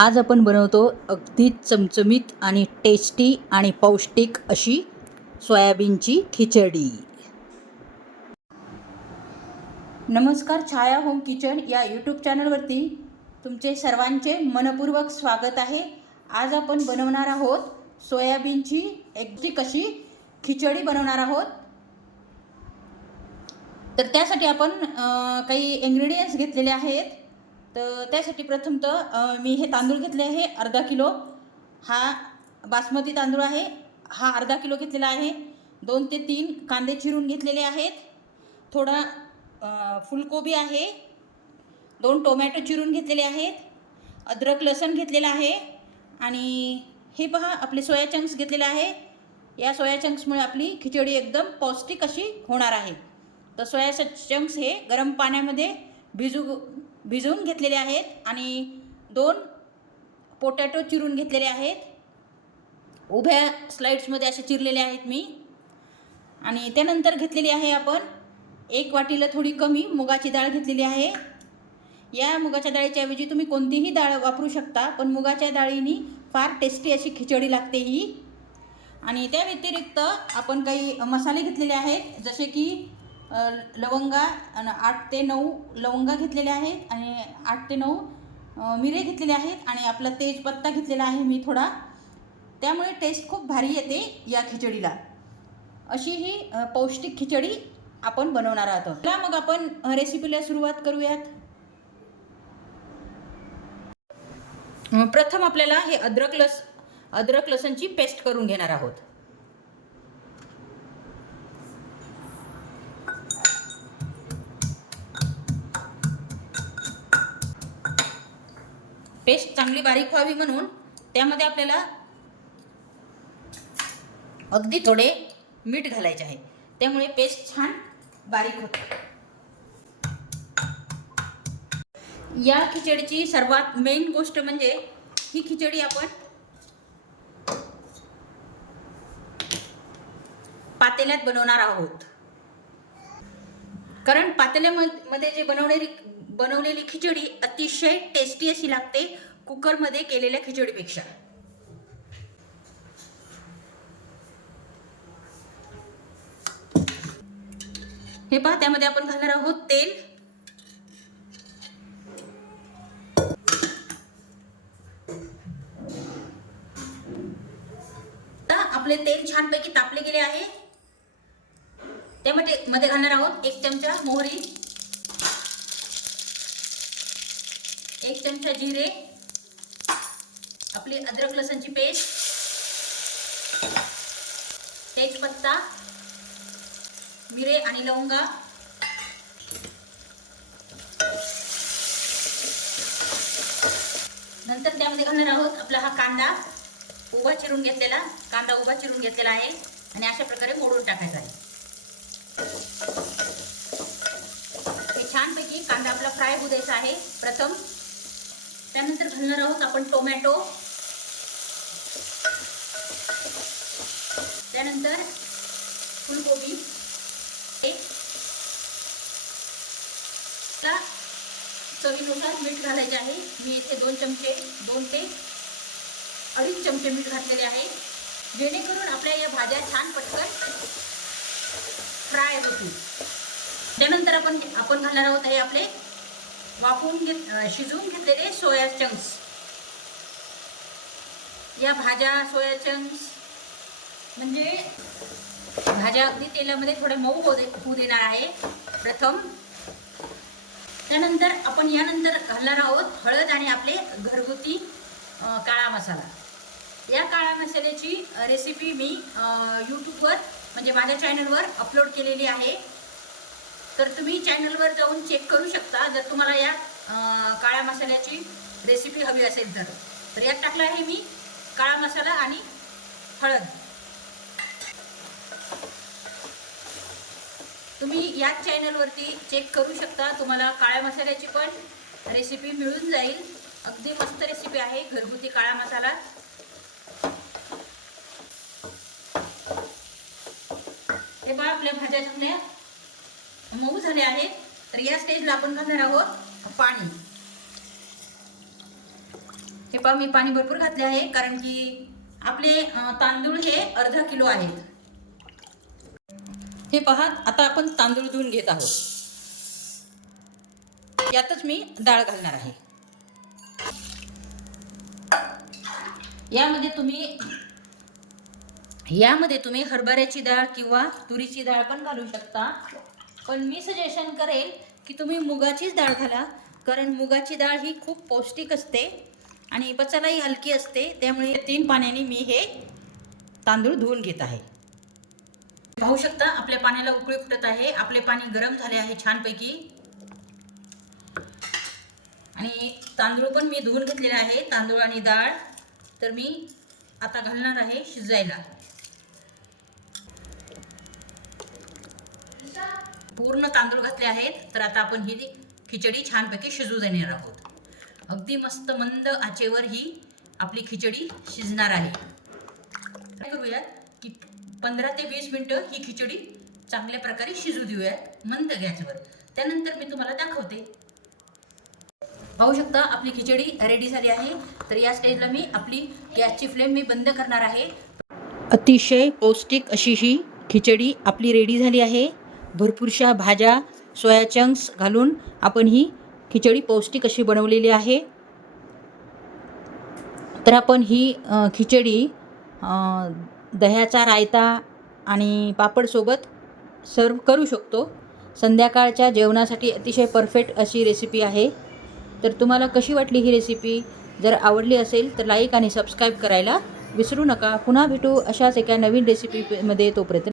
आज आपण बनवतो अगदी चमचमीत आणि टेस्टी आणि पौष्टिक अशी सोयाबीनची खिचडी। नमस्कार, छाया होम किचन या यूट्यूब चॅनलवरती तुमचे सर्वांचे मनपूर्वक स्वागत आहे। आज आपण बनवणार आहोत सोयाबीनची अगदी कशी खिचडी बनवणार आहोत। तर त्यासाठी आपण काही इन्ग्रेडियंट्स घेतलेले आहेत। तर त्यासाठी प्रथमतः मी हे तांदूळ घेतले आहे अर्धा किलो। हा बासमती तांदूळ आहे, हा अर्धा किलो घेतलेला आहे। 2 ते 3 कांदे चिरून घेतलेले आहेत। थोडा फुलकोबी आहे, 2 टोमॅटो चिरून घेतलेले आहेत, अद्रक लसूण घेतलेला आहे आणि हे पहा आपले सोया चंक्स घेतलेले आहे। या सोया चंक्समुळे आपली खिचडी एकदम पौष्टिक अशी होणार आहे। तर सोया चंक्स हे गरम पाण्यामध्ये भिजवून घेतलेले आहेत आणि 2 पोटॅटो चिरून घेतलेले आहेत। उभ्या स्लाइड्समध्ये असे चिरलेले आहेत मी। आणि त्यानंतर घेतलेली आहे आपण 1 वाटीला थोडी कमी मुगाची डाळ घेतलेली आहे। या मुगाच्या डाळीच्या ऐवजी तुम्ही कोणतीही डाळ वापरू शकता, पण मुगाच्या डाळीने फार टेस्टी अशी खिचडी लागते ही। आणि त्या व्यतिरिक्त आपण काही मसाले घेतलेले आहेत, जसे की लवंगा 8 ते 9 लवंगा घेतलेल्या आहेत आणि 8 ते 9 मिरे घेतलेले आहेत आणि आपला तेजपत्ता घेतलेला आहे मी थोडा। त्यामुळे टेस्ट खूप भारी येते या खिचडीला। अशी ही पौष्टिक खिचडी आपण बनवणार आहोत। चला मग आपण रेसिपीला सुरुवात करूयात। प्रथम आपल्याला हे अद्रक लसूणची पेस्ट करून घेणार आहोत। पेस्ट चांगली बारीक व्हावी म्हणून त्यामध्ये आपल्याला अगदी थोडे मीठ घालायचे आहे, त्यामुळे पेस्ट छान बारीक होते। या खिचडीची सर्वात मेन गोष्ट म्हणजे ही खिचडी आपण पातेल्यात बनवणार आहोत, कारण पातेल्यामध्ये जे बनवलेली खिचडी अतिशय टेस्टी अशी लागते कुकरमध्ये केलेल्या खिचडीपेक्षा। हे पहा, त्यामध्ये आपण घालणार आहोत तेल। आपले तेल छानपैकी तापले गेले आहे। त्यामध्ये घालणार आहोत 1 चमचा मोहरी, 1 चमचा जिरे, आपली अद्रक लसूणची पेस्ट, तेजपत्ता, मिरे आणि लवंगा, नंतर त्यामध्ये घालणार आहोत आपला हा कांदा उभा चिरून घेतलेला आहे आणि अशा प्रकारे मोडून टाकायचा आहे। हे छानपैकी कांदा आपला फ्राय होऊ द्यायचा आहे प्रथम। त्यानंतर घालणार आहोत आपण टोमॅटो, त्यानंतर फुलकोबी, चवीनुसार मीठ घालायचे आहे। मी इथे 2 ते 2.5 चमचे मीठ घातलेले आहे, जेणेकरून आपल्या या भाज्या छान पटकन फ्राय होतील। त्यानंतर आपण घालणार आहोत हे आपले शिजवून घेतलेले सोया चंक्स। या भाज्या सोया चंक्स म्हणजे भाज्या अगदी तेलामध्ये थोड्या मऊ होऊ देणार आहे प्रथम। त्यानंतर आपण यानंतर घालणार आहोत हळद आणि आपले घरगुती काळा मसाला। या काळा मसाल्याची रेसिपी मी यूट्यूबवर म्हणजे माझ्या चॅनलवर अपलोड केलेली आहे, तर तुम्ही चॅनलवर जाऊन चेक करू शकता जर तुम्हाला या काळ्या मसाल्याची रेसिपी हवी असेल तर यात टाकला आहे मी काळा मसाला आणि हळद। तुम्ही याच चॅनलवरती चेक करू शकता, तुम्हाला काळ्या मसाल्याची पण रेसिपी मिळून जाईल। अगदी मस्त रेसिपी आहे घरगुती काळा मसाला। हे पहा, आपल्या भाज्या चांगल्या मऊ झाल्या आहेत, तर या स्टेजला आपण घालणार आहोत पाणी। हे पहा मी पाणी भरपूर घातले आहे, कारण की आपले तांदूळ हे अर्धा किलो आहेत. हे पहा, आता आपण तांदूळ धुवून घेत आहोत. यातच मी डाळ घालणार आहे. यामध्ये तुम्ही हरभऱ्याची डाळ किंवा तुरीची डाळ पण घालू शकता, पण मी सजेशन करेल की तुम्ही मुगाचीच डाळ घाला, कारण मुगाची डाळ ही खूप पौष्टिक असते आणि पचायलाही हलकी असते. त्यामुळे 3 पाण्याने मी हे तांदूळ धुवून घेत आहे. पाहू शकता आपल्या पाण्याला उकळी फुटत आहे. आपले पाणी गरम झाले आहे छानपैकी, आणि तांदूळ पण मी धुवून घेतलेले आहे. तांदूळ आणि डाळ तर मी आता घालणार आहे शिजायला. पूर्ण तांदूळ घातले आहेत. तर आता आपण ही खिचडी छानपैकी शिजू देणार आहोत. अगदी मस्त मंद आचेवर ही आपली खिचडी शिजणार आहे. काय करूयात की 15 ते 20 मिनिटं ही खिचडी चांगल्या प्रकारे शिजू देऊयात मंद गॅसवर. त्यानंतर मी तुम्हाला दाखवते. पाहू शकता आपली खिचडी रेडी झाली आहे. तर या स्टेजला मी आपली गॅसची फ्लेम मी बंद करणार आहे. अतिशय पौष्टिक अशी ही खिचडी आपली रेडी झाली आहे. भरपूरशा भाज्या, सोया चंक्स घालून आपण ही खिचडी पौष्टिक अशी बनवलेली आहे. तर आपण ही खिचडी दह्याचा रायता आणि पापडसोबत सर्व करू शकतो. संध्याकाळच्या जेवणासाठी अतिशय परफेक्ट अशी रेसिपी आहे. तर तुम्हाला कशी वाटली ही रेसिपी? जर आवडली असेल तर लाईक आणि सबस्क्राईब करायला विसरू नका. पुन्हा भेटू अशाच एका नवीन रेसिपीमध्ये. तोपर्यंत